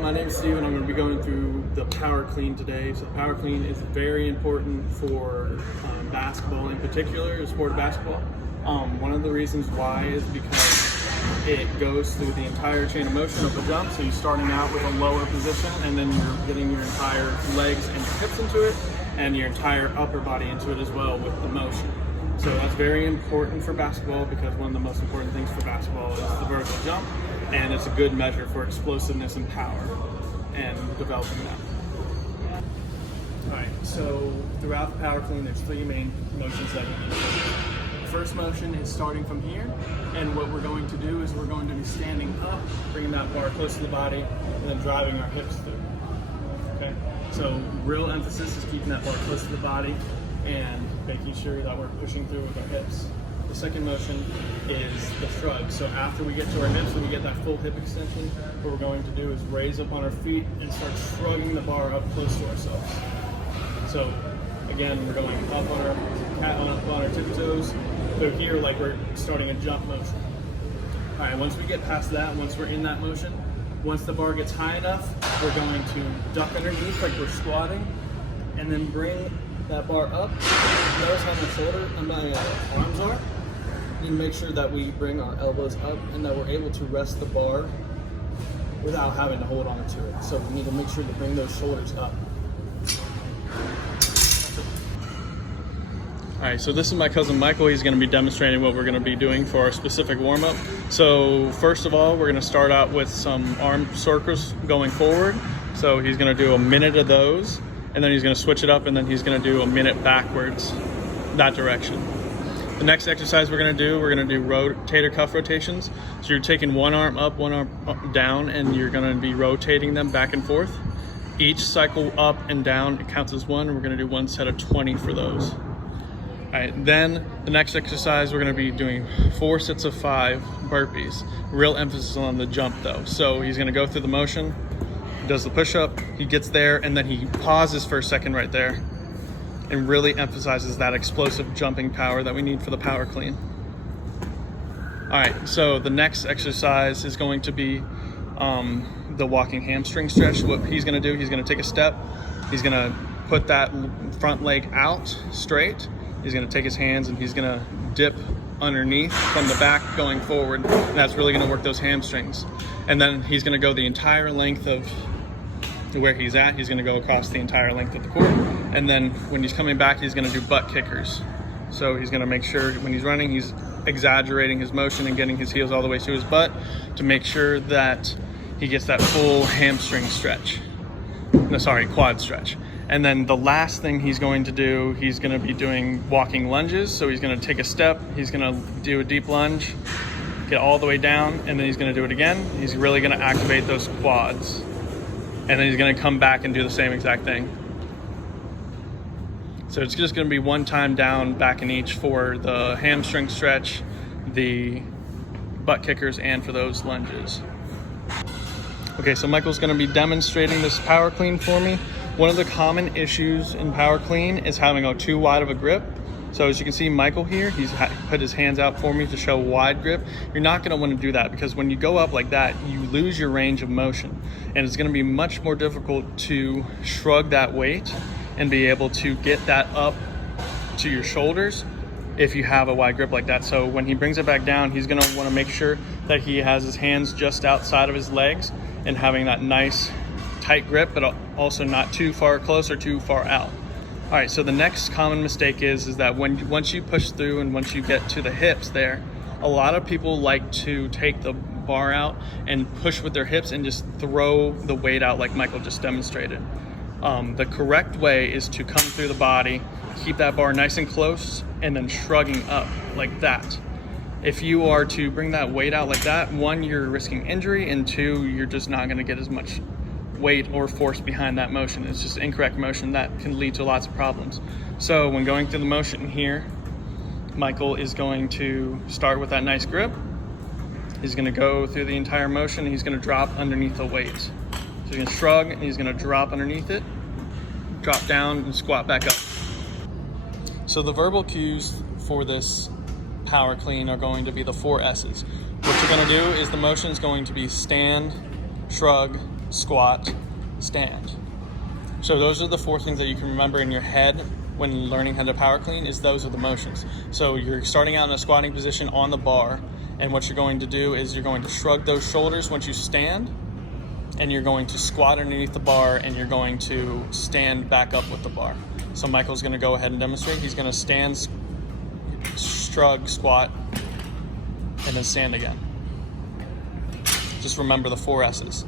my name is Steve and I'm going to be going through the power clean today. So power clean is very important for basketball in particular, the sport of basketball. One of the reasons why is because it goes through the entire chain of motion of the jump. So you're starting out with a lower position and then you're getting your entire legs and your hips into it and your entire upper body into it as well with the motion. So that's very important for basketball because one of the most important things for basketball is the vertical jump, and it's a good measure for explosiveness and power and developing that. Alright, so throughout the power clean there's three main motions that we need to do. The first motion is starting from here, and what we're going to do is we're going to be standing up, bringing that bar close to the body, and then driving our hips through. Okay, so real emphasis is keeping that bar close to the body and making sure that we're pushing through with our hips. The second motion is the shrug. So after we get to our hips and we get that full hip extension, what we're going to do is raise up on our feet and start shrugging the bar up close to ourselves. So again, we're going up on our tiptoes. So here, like we're starting a jump motion. All right, once we get past that, once we're in that motion, once the bar gets high enough, we're going to duck underneath like we're squatting, and then bring that bar up. Notice how my shoulder and my arms are. We need to make sure that we bring our elbows up and that we're able to rest the bar without having to hold on to it. So we need to make sure to bring those shoulders up. Alright, so this is my cousin Michael. He's going to be demonstrating what we're going to be doing for our specific warm-up. So first of all, we're going to start out with some arm circles going forward. So he's going to do a minute of those, and then he's going to switch it up, and then he's going to do a minute backwards that direction. The next exercise we're going to do rotator cuff rotations. So you're taking one arm up, one arm down, and you're going to be rotating them back and forth. Each cycle up and down, it counts as one, and we're going to do one set of 20 for those. All right, then the next exercise, we're going to be doing 4 sets of 5 burpees. Real emphasis on the jump though. So he's going to go through the motion, does the push-up, he gets there, and then he pauses for a second right there and really emphasizes that explosive jumping power that we need for the power clean. All right, so the next exercise is going to be the walking hamstring stretch. What he's going to do, he's going to take a step, he's going to put that front leg out straight, he's going to take his hands and he's going to dip underneath from the back going forward, and that's really going to work those hamstrings. And then he's going to go the entire length of where he's at. He's going to go across the entire length of the court, and then when he's coming back, he's going to do butt kickers. So he's going to make sure when he's running, he's exaggerating his motion and getting his heels all the way to his butt to make sure that he gets that full hamstring stretch. No, sorry, quad stretch. And then the last thing he's going to do, he's going to be doing walking lunges. So he's going to take a step, he's going to do a deep lunge, get all the way down, and then he's going to do it again. He's really going to activate those quads. And then he's going to come back and do the same exact thing. So it's just going to be one time down, back in each for the hamstring stretch, the butt kickers, and for those lunges. Okay, so Michael's going to be demonstrating this power clean for me. One of the common issues in power clean is having too wide of a grip. So as you can see, Michael here, he's put his hands out for me to show wide grip. You're not going to want to do that because when you go up like that, you lose your range of motion. And it's going to be much more difficult to shrug that weight and be able to get that up to your shoulders if you have a wide grip like that. So when he brings it back down, he's going to want to make sure that he has his hands just outside of his legs and having that nice tight grip, but also not too far close or too far out. All right, so the next common mistake is that once you push through and once you get to the hips there, a lot of people like to take the bar out and push with their hips and just throw the weight out like Michael just demonstrated. The correct way is to come through the body, keep that bar nice and close, and then shrugging up like that. If you are to bring that weight out like that, 1, you're risking injury, and 2, you're just not going to get as much weight or force behind that motion. It's just incorrect motion that can lead to lots of problems. So when going through the motion here, Michael is going to start with that nice grip. He's going to go through the entire motion, and he's going to drop underneath the weight. So he's going to shrug, and he's going to drop underneath it, drop down, and squat back up. So the verbal cues for this power clean are going to be the 4 S's. What you're going to do is the motion is going to be stand, shrug, squat, stand. So those are the 4 things that you can remember in your head when learning how to power clean. Is those are the motions. So you're starting out in a squatting position on the bar, and what you're going to do is you're going to shrug those shoulders once you stand, and you're going to squat underneath the bar, and you're going to stand back up with the bar. So Michael's going to go ahead and demonstrate. He's going to stand, shrug, squat, and then stand again. Just remember the 4 S's.